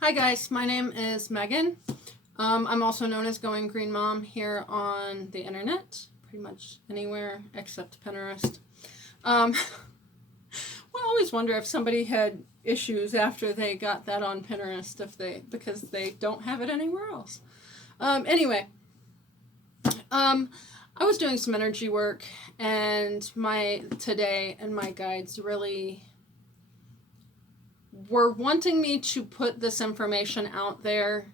Hi guys, my name is Megan. I'm also known as Going Green Mom here on the internet, pretty much anywhere except Pinterest. Um, I always wonder if somebody had issues after they got that on Pinterest, because they don't have it anywhere else. Anyway, I was doing some energy work, and my guides really were wanting me to put this information out there,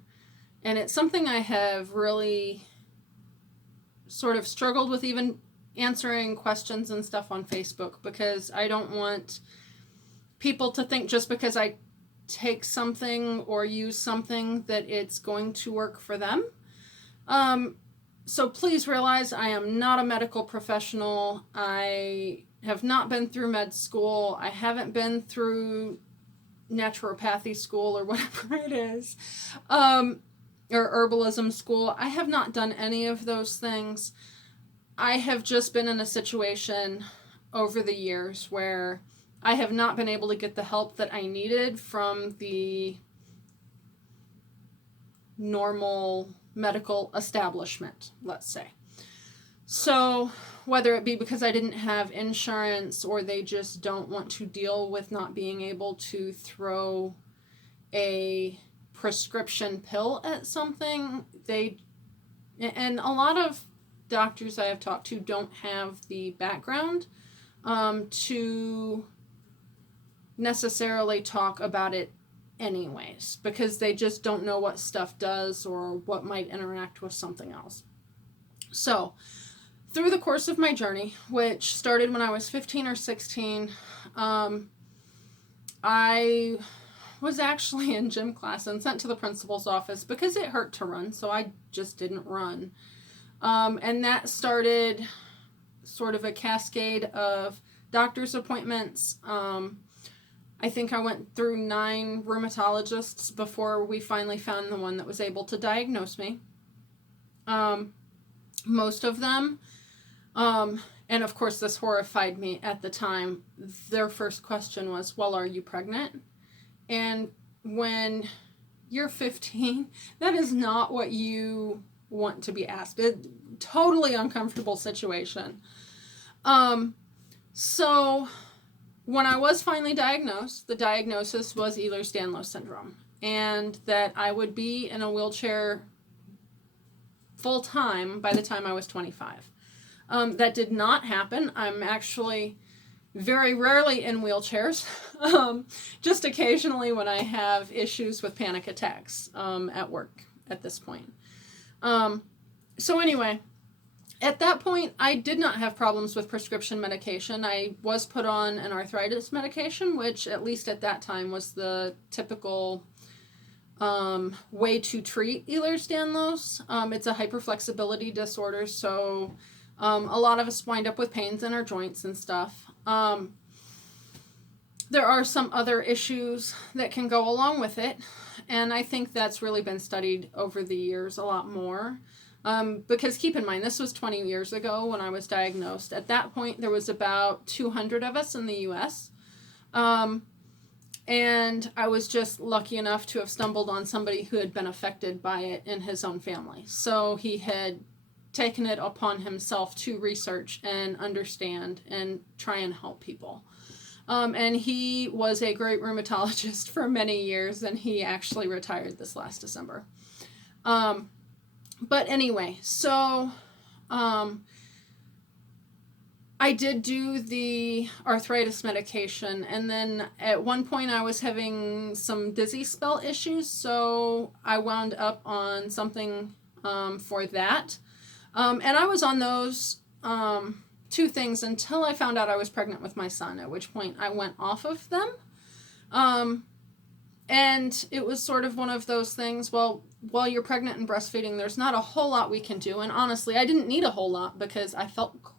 and it's something I have really sort of struggled with, even answering questions and stuff on Facebook, because I don't want people to think just because I take something or use something that it's going to work for them. So please realize I am not a medical professional. I have not been through med school. I haven't been through naturopathy school or whatever it is, or herbalism school. I have not done any of those things. I have just been in a situation over the years where I have not been able to get the help that I needed from the normal medical establishment, let's say. So whether it be because I didn't have insurance, or they just don't want to deal with not being able to throw a prescription pill at something, and a lot of doctors I have talked to don't have the background to necessarily talk about it anyways, because they just don't know what stuff does or what might interact with something else. So through the course of my journey, which started when I was 15 or 16, I was actually in gym class and sent to the principal's office because it hurt to run, so I just didn't run. And that started sort of a cascade of doctor's appointments. I think I went through 9 rheumatologists before we finally found the one that was able to diagnose me. Most of them, and of course this horrified me at the time, their first question was, well, are you pregnant? And when you're 15, that is not what you want to be asked. Totally uncomfortable situation. So when I was finally diagnosed, the diagnosis was Ehlers Danlos syndrome, and that I would be in a wheelchair full time by the time I was 25. That did not happen. I'm actually very rarely in wheelchairs, just occasionally when I have issues with panic attacks at work at this point. So anyway, at that point, I did not have problems with prescription medication. I was put on an arthritis medication, which at least at that time was the typical way to treat Ehlers Danlos. It's a hyperflexibility disorder, so a lot of us wind up with pains in our joints and stuff. There are some other issues that can go along with it, and I think that's really been studied over the years a lot more. Because keep in mind, this was 20 years ago when I was diagnosed. At that point, there was about 200 of us in the U.S., and I was just lucky enough to have stumbled on somebody who had been affected by it in his own family. So he had taken it upon himself to research and understand and try and help people. And he was a great rheumatologist for many years, and he actually retired this last December. But anyway, so I did do the arthritis medication, and then at one point I was having some dizzy spell issues, so I wound up on something for that. And I was on those 2 things until I found out I was pregnant with my son, at which point I went off of them. And it was sort of one of those things, well, while you're pregnant and breastfeeding, there's not a whole lot we can do. And honestly, I didn't need a whole lot because I felt great.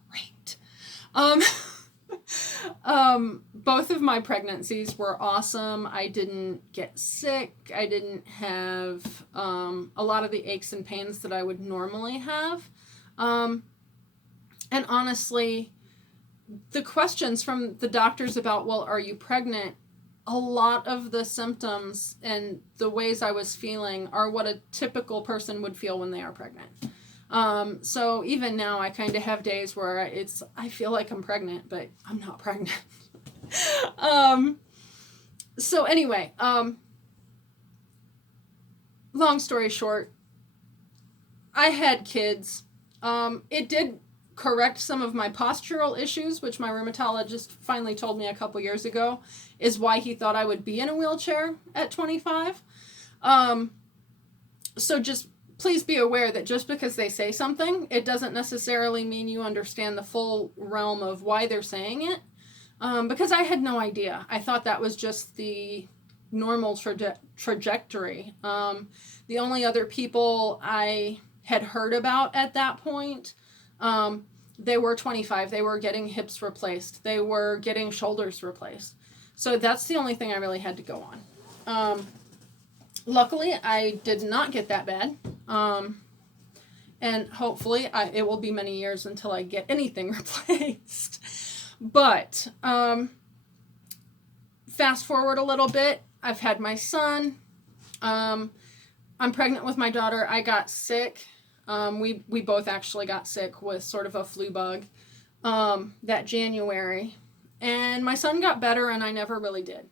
Both of my pregnancies were awesome. I didn't get sick. I didn't have a lot of the aches and pains that I would normally have. And honestly, the questions from the doctors about, well, are you pregnant, a lot of the symptoms and the ways I was feeling are what a typical person would feel when they are pregnant. So even now I kind of have days where I feel like I'm pregnant, but I'm not pregnant. So anyway, long story short, I had kids. It did correct some of my postural issues, which my rheumatologist finally told me a couple years ago is why he thought I would be in a wheelchair at 25. So just please be aware that just because they say something, it doesn't necessarily mean you understand the full realm of why they're saying it. Because I had no idea. I thought that was just the normal trajectory. The only other people I had heard about at that point, they were 25. They were getting hips replaced. They were getting shoulders replaced. So that's the only thing I really had to go on. Luckily, I did not get that bad. And hopefully it will be many years until I get anything replaced. But fast forward a little bit, I've had my son. I'm pregnant with my daughter. I got sick. We both actually got sick with sort of a flu bug that January. And my son got better and I never really did.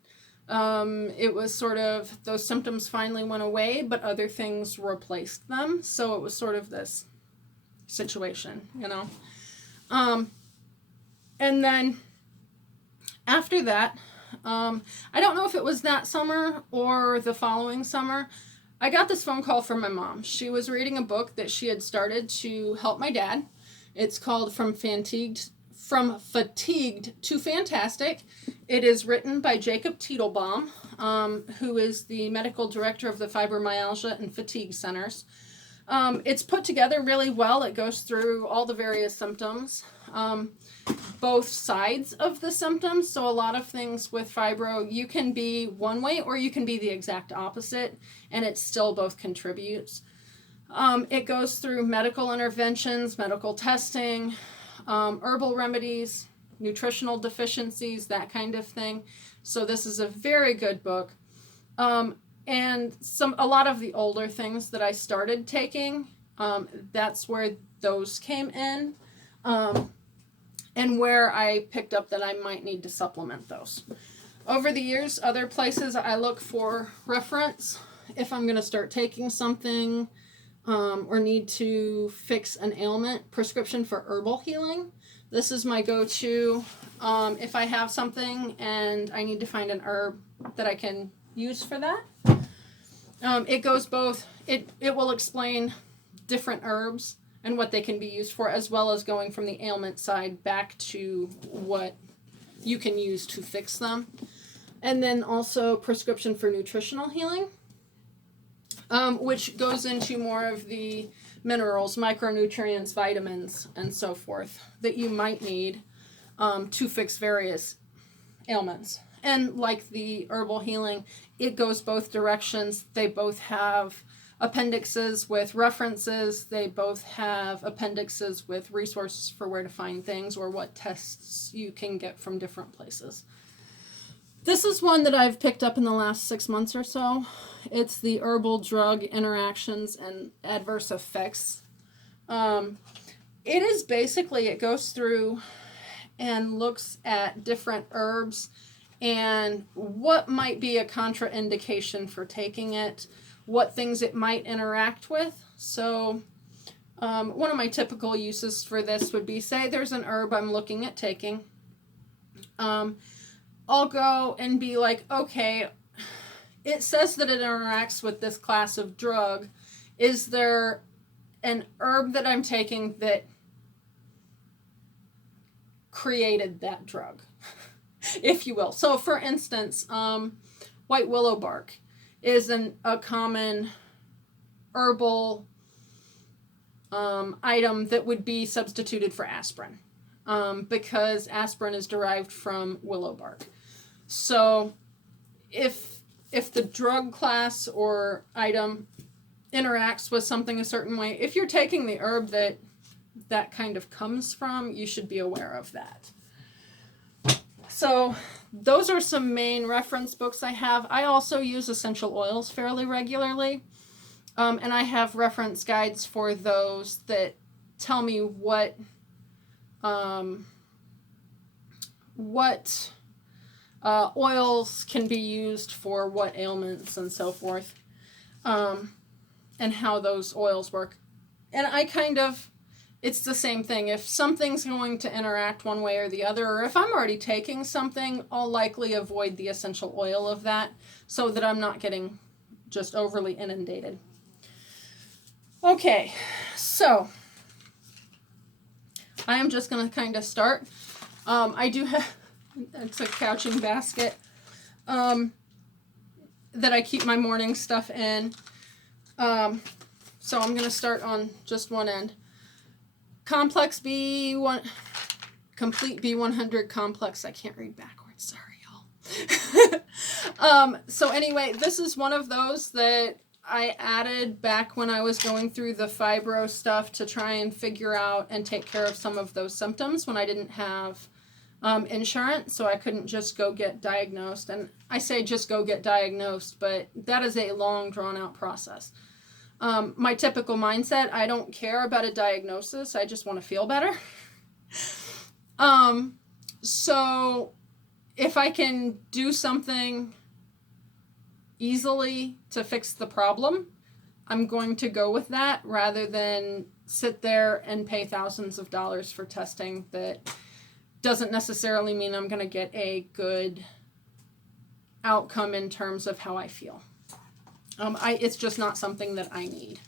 It was sort of, those symptoms finally went away, but other things replaced them. So it was sort of this situation, you know. And then after that, I don't know if it was that summer or the following summer, I got this phone call from my mom. She was reading a book that she had started to help my dad. It's called From Fatigued to Fantastic. It is written by Jacob Teitelbaum, who is the medical director of the Fibromyalgia and Fatigue Centers. It's put together really well. It goes through all the various symptoms, both sides of the symptoms. So a lot of things with fibro, you can be one way or you can be the exact opposite, and it still both contributes. It goes through medical interventions, medical testing, herbal remedies, nutritional deficiencies, that kind of thing. So this is a very good book. And a lot of the older things that I started taking, that's where those came in, and where I picked up that I might need to supplement those. Over the years, other places I look for reference if I'm going to start taking something or need to fix an ailment. Prescription for herbal healing. This is my go-to if I have something and I need to find an herb that I can use for that. It goes both, it will explain different herbs and what they can be used for, as well as going from the ailment side back to what you can use to fix them. And then also prescription for nutritional healing, which goes into more of the minerals, micronutrients, vitamins, and so forth that you might need to fix various ailments. And like the herbal healing, it goes both directions. They both have appendixes with references. They both have appendixes with resources for where to find things or what tests you can get from different places. This is one that I've picked up in the last 6 months or so. It's the Herbal-Drug Interactions and Adverse Effects. It is basically, it goes through and looks at different herbs and what might be a contraindication for taking it, what things it might interact with. So one of my typical uses for this would be, say there's an herb I'm looking at taking. I'll go and be like, okay, it says that it interacts with this class of drug. Is there an herb that I'm taking that created that drug, if you will? So for instance, white willow bark is a common herbal item that would be substituted for aspirin, because aspirin is derived from willow bark. So if the drug class or item interacts with something a certain way, if you're taking the herb that kind of comes from, you should be aware of that. So those are some main reference books I have. I also use essential oils fairly regularly. And I have reference guides for those that tell me what oils can be used for what ailments and so forth, and how those oils work. And it's the same thing. If something's going to interact one way or the other, or if I'm already taking something, I'll likely avoid the essential oil of that so that I'm not getting just overly inundated. Okay, so I am just going to kind of start. I do have, it's a couching basket that I keep my morning stuff in. So I'm going to start on just one end. Complex B1, complete B100 complex. I can't read backwards, sorry y'all. So anyway, this is one of those that I added back when I was going through the fibro stuff to try and figure out and take care of some of those symptoms when I didn't have insurance, so I couldn't just go get diagnosed. And I say just go get diagnosed, but that is a long, drawn-out process. My typical mindset, I don't care about a diagnosis, I just want to feel better. So if I can do something easily to fix the problem, I'm going to go with that rather than sit there and pay thousands of dollars for testing that doesn't necessarily mean I'm going to get a good outcome in terms of how I feel. It's just not something that I need.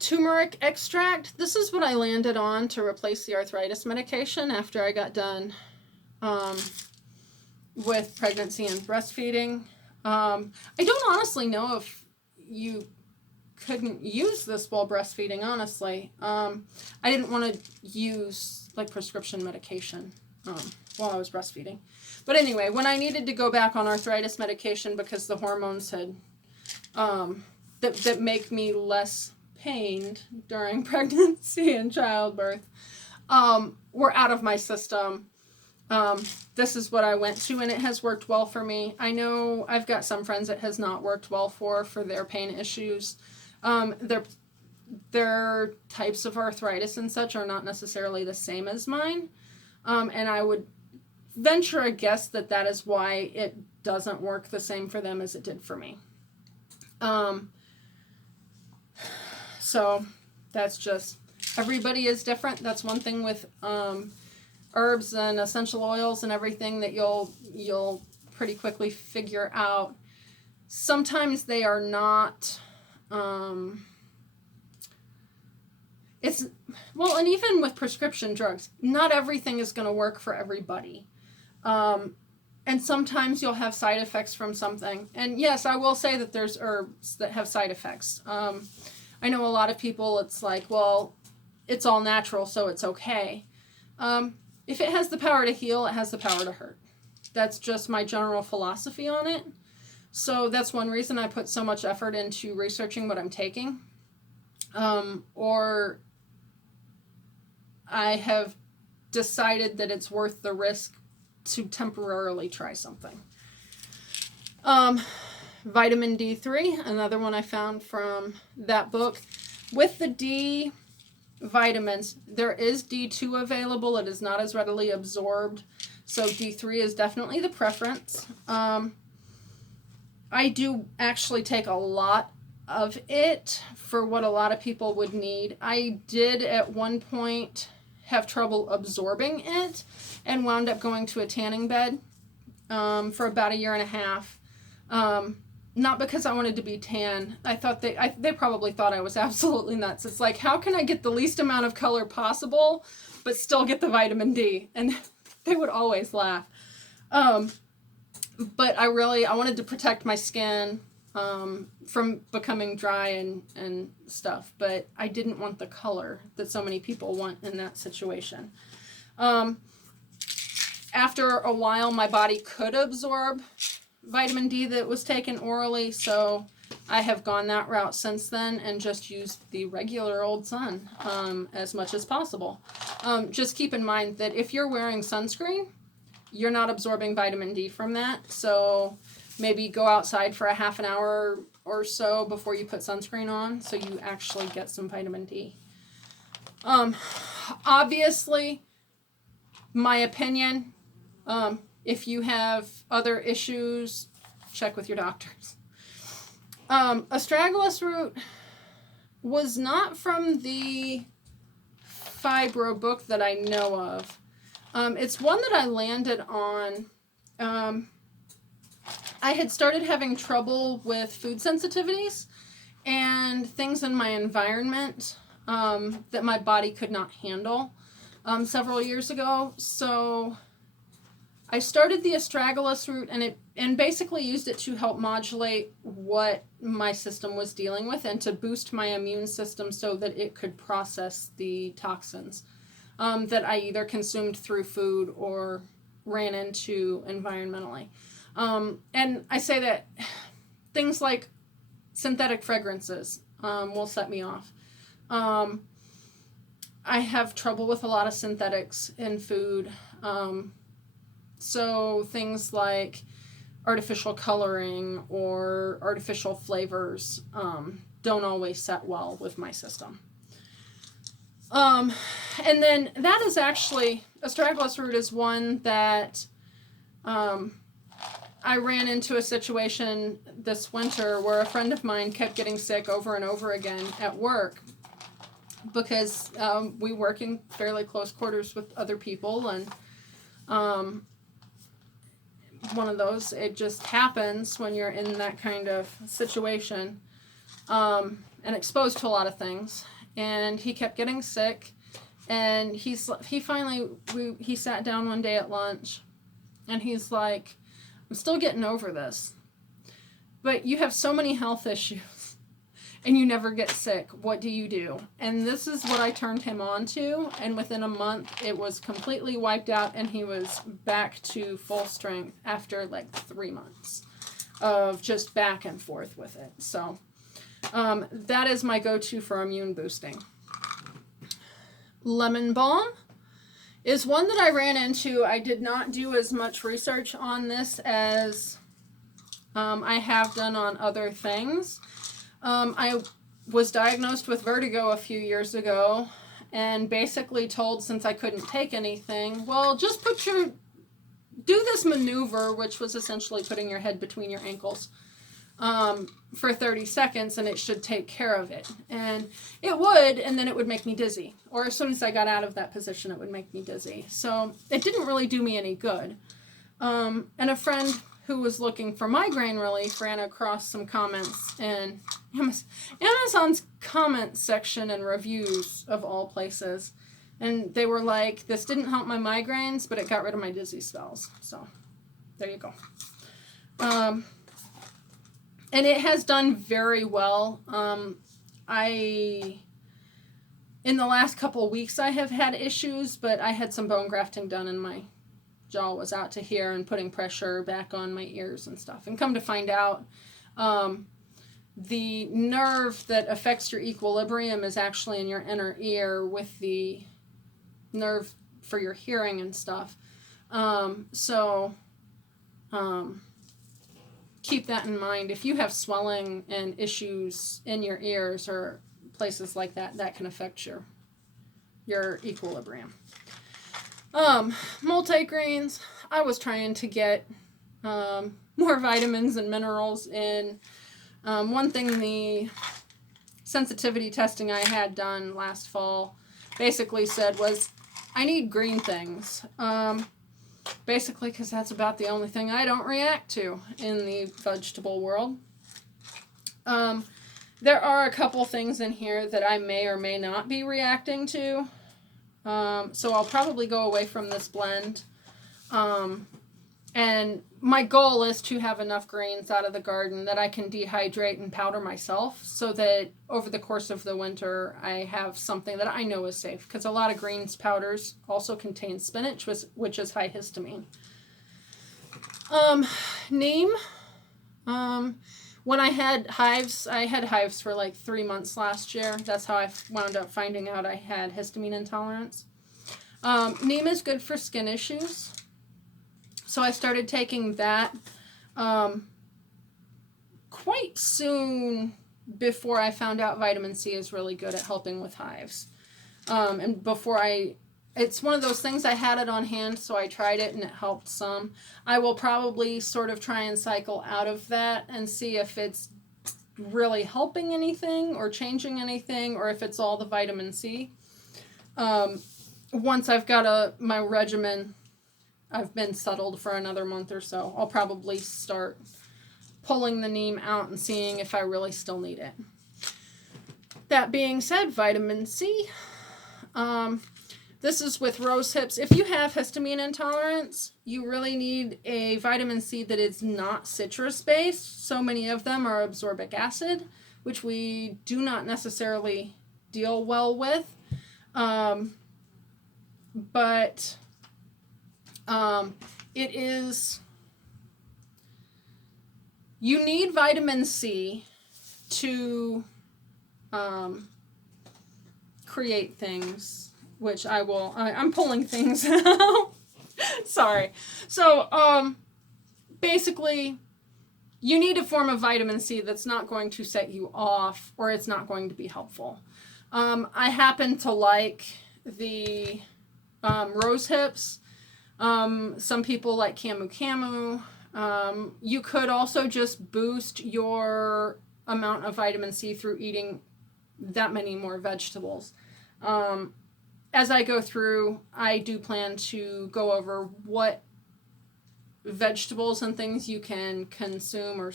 Turmeric extract. This is what I landed on to replace the arthritis medication after I got done with pregnancy and breastfeeding. I don't honestly know if you couldn't use this while breastfeeding, honestly. I didn't want to use like prescription medication while I was breastfeeding. But anyway, when I needed to go back on arthritis medication because the hormones had that make me less pained during pregnancy and childbirth were out of my system, this is what I went to, and it has worked well for me. I know I've got some friends it has not worked well for their pain issues. Their types of arthritis and such are not necessarily the same as mine, and I would venture a guess that that is why it doesn't work the same for them as it did for me. So that's just, everybody is different. That's one thing with herbs and essential oils and everything that you'll pretty quickly figure out. Sometimes they are not, and even with prescription drugs, not everything is going to work for everybody. And sometimes you'll have side effects from something. And yes, I will say that there's herbs that have side effects. I know a lot of people, it's like, well, it's all natural, so it's okay. If it has the power to heal, it has the power to hurt. That's just my general philosophy on it. So that's one reason I put so much effort into researching what I'm taking. Or I have decided that it's worth the risk to temporarily try something. Vitamin D3, another one I found from that book. With the D vitamins, there is D2 available. It is not as readily absorbed, so D3 is definitely the preference. I do actually take a lot of it for what a lot of people would need. I did at one point have trouble absorbing it and wound up going to a tanning bed for about 1.5 years. Not because I wanted to be tan. I thought they probably thought I was absolutely nuts. It's like, how can I get the least amount of color possible but still get the vitamin D? And they would always laugh. But I wanted to protect my skin from becoming dry and stuff, but I didn't want the color that so many people want in that situation. After a while, my body could absorb vitamin D that was taken orally, so I have gone that route since then and just used the regular old sun as much as possible. Just keep in mind that if you're wearing sunscreen, you're not absorbing vitamin D from that. So maybe go outside for a half an hour or so before you put sunscreen on so you actually get some vitamin D. Obviously, my opinion, if you have other issues, check with your doctors. Astragalus root was not from the fibro book that I know of. It's one that I landed on. I had started having trouble with food sensitivities and things in my environment that my body could not handle several years ago. So I started the astragalus root and basically used it to help modulate what my system was dealing with and to boost my immune system so that it could process the toxins that I either consumed through food or ran into environmentally. And I say that things like synthetic fragrances will set me off. I have trouble with a lot of synthetics in food. So things like artificial coloring or artificial flavors don't always set well with my system. And then that is actually, astragalus root is one that I ran into a situation this winter where a friend of mine kept getting sick over and over again at work because we work in fairly close quarters with other people, and one of those, it just happens when you're in that kind of situation and exposed to a lot of things. And he kept getting sick, and he finally sat down one day at lunch, and he's like, I'm still getting over this, but you have so many health issues and you never get sick. What do you do? And this is what I turned him on to, and within a month it was completely wiped out and he was back to full strength after like 3 months of just back and forth with it. So that is my go-to for immune boosting. Lemon balm is one that I ran into. I did not do as much research on this as I have done on other things. I was diagnosed with vertigo a few years ago and basically told, since I couldn't take anything, well, just do this maneuver, which was essentially putting your head between your ankles for 30 seconds and it should take care of it. And it would, and then it would make me dizzy. Or as soon as I got out of that position, it would make me dizzy. So it didn't really do me any good. And a friend who was looking for migraine relief ran across some comments in Amazon's comment section and reviews of all places. And they were like, this didn't help my migraines, but it got rid of my dizzy spells. So there you go. And it has done very well. In the last couple of weeks, I have had issues, but I had some bone grafting done and my jaw was out to here and putting pressure back on my ears and stuff. And come to find out, the nerve that affects your equilibrium is actually in your inner ear with the nerve for your hearing and stuff. Keep that in mind. If you have swelling and issues in your ears or places like that, that can affect your equilibrium. Multigreens, I was trying to get more vitamins and minerals in. One thing the sensitivity testing I had done last fall basically said was, I need green things. Basically because that's about the only thing I don't react to in the vegetable world. There are a couple things in here that I may or may not be reacting to. So I'll probably go away from this blend. And my goal is to have enough greens out of the garden that I can dehydrate and powder myself so that over the course of the winter I have something that I know is safe. Because a lot of greens powders also contain spinach, which is high histamine. Neem. When I had hives for like 3 months last year. That's how I wound up finding out I had histamine intolerance. Neem is good for skin issues. So I started taking that quite soon before I found out vitamin C is really good at helping with hives. And before it's one of those things, I had it on hand, so I tried it and it helped some. I will probably sort of try and cycle out of that and see if it's really helping anything or changing anything, or if it's all the vitamin C. Once I've got my regimen, I've been settled for another month or so, I'll probably start pulling the neem out and seeing if I really still need it. That being said, vitamin C. This is with rose hips. If you have histamine intolerance, you really need a vitamin C that is not citrus-based. So many of them are ascorbic acid, which we do not necessarily deal well with. But it is... You need vitamin C to create things, which I'm pulling things out. Sorry. So, basically, you need a form of vitamin C that's not going to set you off, or it's not going to be helpful. I happen to like the rose hips. Some people like camu camu. You could also just boost your amount of vitamin C through eating that many more vegetables. As I go through, I do plan to go over what vegetables and things you can consume, or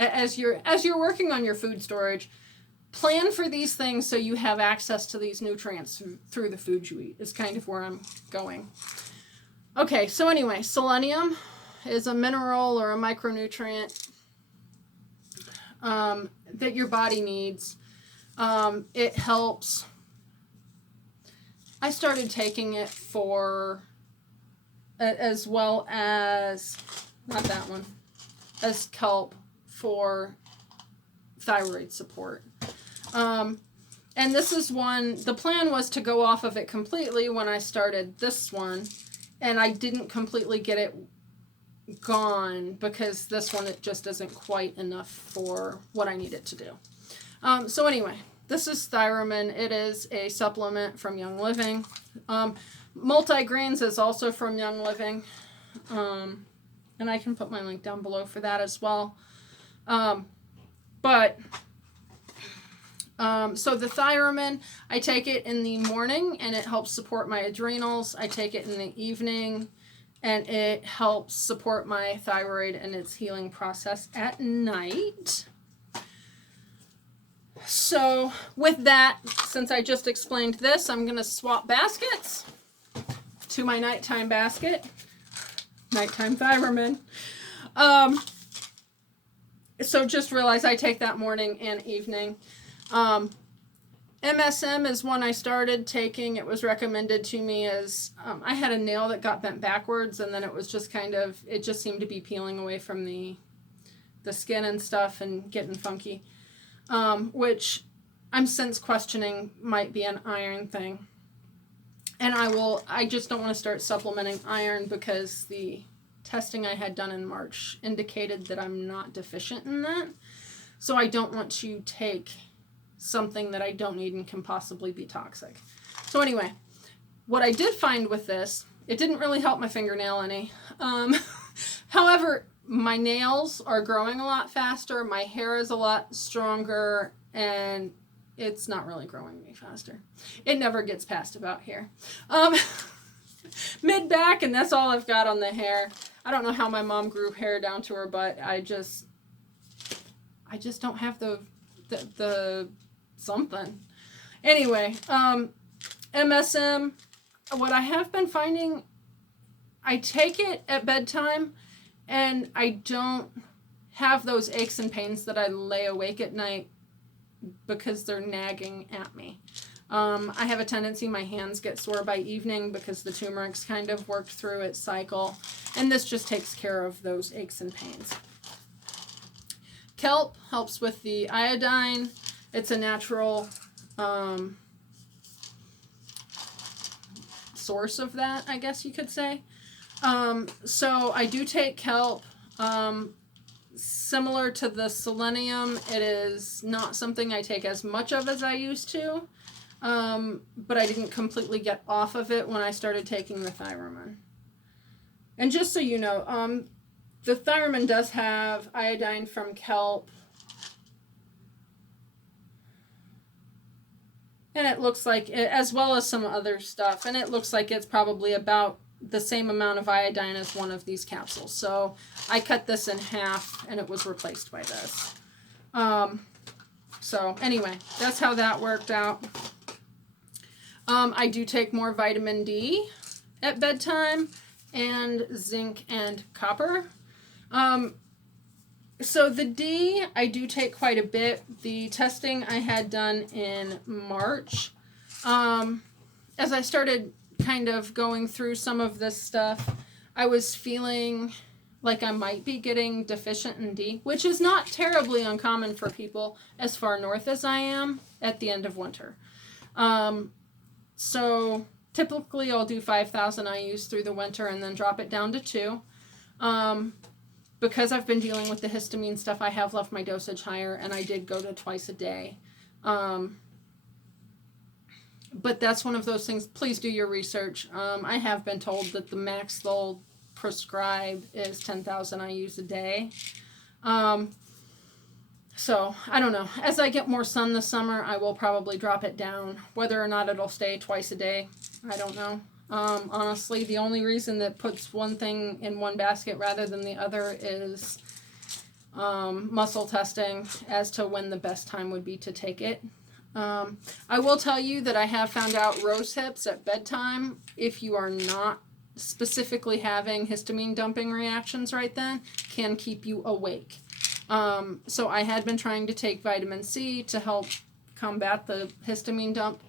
as you're working on your food storage, plan for these things so you have access to these nutrients through the food you eat. Is kind of where I'm going. Okay, so anyway, selenium is a mineral or a micronutrient that your body needs. It helps. I started taking it as well as, not that one, as kelp for thyroid support. And this is one, the plan was to go off of it completely when I started this one, and I didn't completely get it gone because this one, it just isn't quite enough for what I need it to do. So anyway, this is Thyromin. It is a supplement from Young Living. Multigreens is also from Young Living. And I can put my link down below for that as well. So the Thyromin, I take it in the morning and it helps support my adrenals. I take it in the evening and it helps support my thyroid and its healing process at night. So with that, since I just explained this, I'm going to swap baskets to my nighttime basket. Nighttime Thyromin. So just realize I take that morning and evening. MSM is one I started taking. It was recommended to me as I had a nail that got bent backwards, and then it was just it just seemed to be peeling away from the skin and stuff and getting funky. Which I'm since questioning might be an iron thing. And I just don't want to start supplementing iron because the testing I had done in March indicated that I'm not deficient in that. So I don't want to take something that I don't need and can possibly be toxic. So anyway, what I did find with this, it didn't really help my fingernail any. However, my nails are growing a lot faster, my hair is a lot stronger, and it's not really growing any faster. It never gets past about here. Mid-back, and that's all I've got on the hair. I don't know how my mom grew hair down to her butt. I just don't have the something. Anyway, MSM, what I have been finding, I take it at bedtime, and I don't have those aches and pains that I lay awake at night because they're nagging at me. I have a tendency, my hands get sore by evening because the turmeric's kind of worked through its cycle, and this just takes care of those aches and pains. Kelp helps with the iodine. It's a natural source of that, I guess you could say. So I do take kelp. Similar to the selenium, it is not something I take as much of as I used to. But I didn't completely get off of it when I started taking the Thyroid. And just so you know, the Thyroid does have iodine from kelp. And it looks like, as well as some other stuff, and it looks like it's probably about the same amount of iodine as one of these capsules. So I cut this in half and it was replaced by this. So anyway, that's how that worked out. I do take more vitamin D at bedtime and zinc and copper. So the D, I do take quite a bit. The testing I had done in March. As I started kind of going through some of this stuff, I was feeling like I might be getting deficient in D, which is not terribly uncommon for people as far north as I am at the end of winter. So typically I'll do 5,000 IUs through the winter and then drop it down to 2. Because I've been dealing with the histamine stuff, I have left my dosage higher, and I did go to twice a day. But that's one of those things. Please do your research. I have been told that the max they'll prescribe is 10,000 IUs a day. So I don't know. As I get more sun this summer, I will probably drop it down. Whether or not it'll stay twice a day, I don't know. Honestly, the only reason that puts one thing in one basket rather than the other is muscle testing as to when the best time would be to take it. I will tell you that I have found out rose hips at bedtime, if you are not specifically having histamine dumping reactions right then, can keep you awake. So I had been trying to take vitamin C to help combat the histamine dump.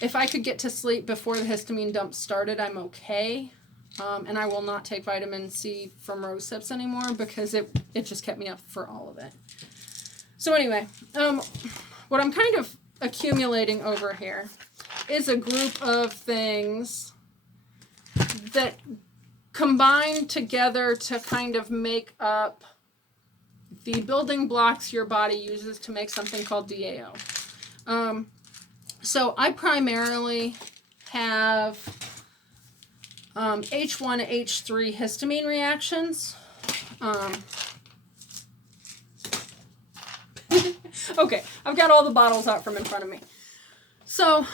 If I could get to sleep before the histamine dump started, I'm okay. And I will not take vitamin C from rose hips anymore because it just kept me up for all of it. So anyway, what I'm kind of accumulating over here is a group of things that combine together to kind of make up the building blocks your body uses to make something called DAO. So I primarily have H1, H3 histamine reactions. Okay, I've got all the bottles out from in front of me. So,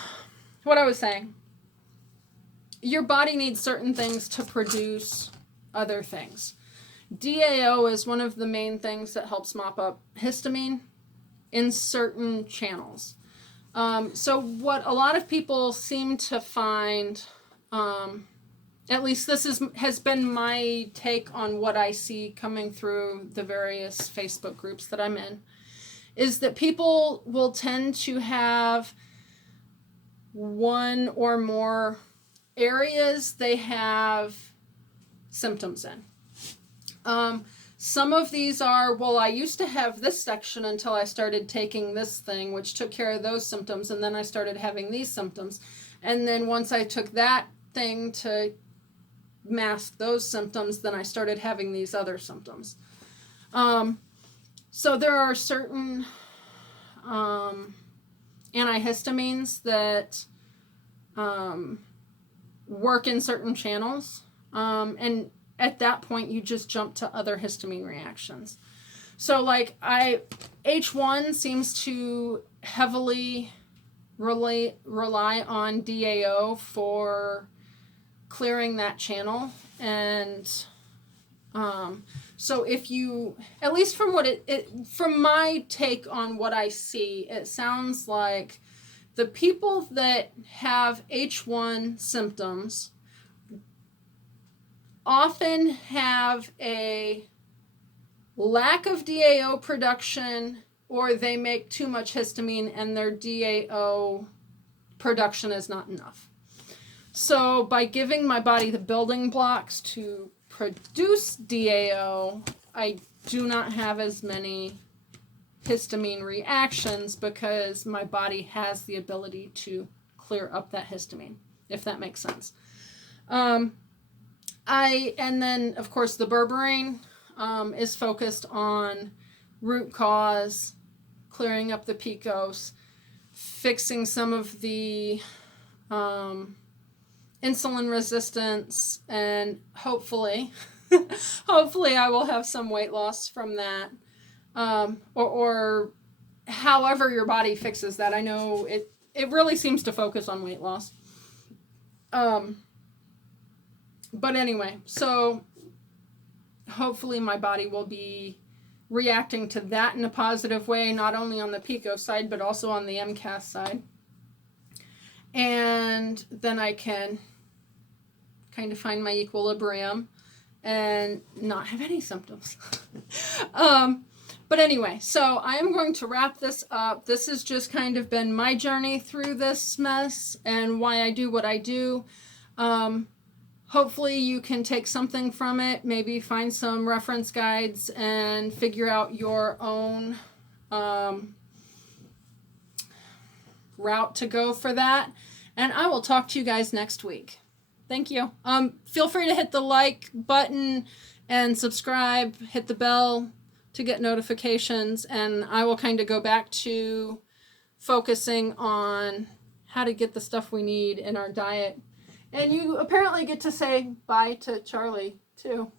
what I was saying, your body needs certain things to produce other things. DAO is one of the main things that helps mop up histamine in certain channels. So what a lot of people seem to find, at least this has been my take on what I see coming through the various Facebook groups that I'm in, is that people will tend to have one or more areas they have symptoms in. Some of these are, well, I used to have this section until I started taking this thing, which took care of those symptoms, and then I started having these symptoms. And then once I took that thing to mask those symptoms, then I started having these other symptoms. So there are certain antihistamines that work in certain channels, and at that point you just jump to other histamine reactions. So like H1 seems to heavily rely on DAO for clearing that channel, and so if you, at least from what from my take on what I see, it sounds like the people that have H1 symptoms often have a lack of DAO production, or they make too much histamine and their DAO production is not enough. So by giving my body the building blocks to produce DAO, I do not have as many histamine reactions because my body has the ability to clear up that histamine, if that makes sense. And then of course the berberine is focused on root cause, clearing up the PCOS, fixing some of the insulin resistance, and hopefully hopefully I will have some weight loss from that, or however your body fixes that. I know it really seems to focus on weight loss. But anyway, so hopefully my body will be reacting to that in a positive way, not only on the PCOS side, but also on the MCAS side. And then I can kind of find my equilibrium and not have any symptoms. But anyway, so I am going to wrap this up. This has just kind of been my journey through this mess and why I do what I do. Hopefully you can take something from it, maybe find some reference guides and figure out your own route to go for that. And I will talk to you guys next week. Thank you. Feel free to hit the like button and subscribe, hit the bell to get notifications, and I will kind of go back to focusing on how to get the stuff we need in our diet. And you apparently get to say bye to Charlie, too.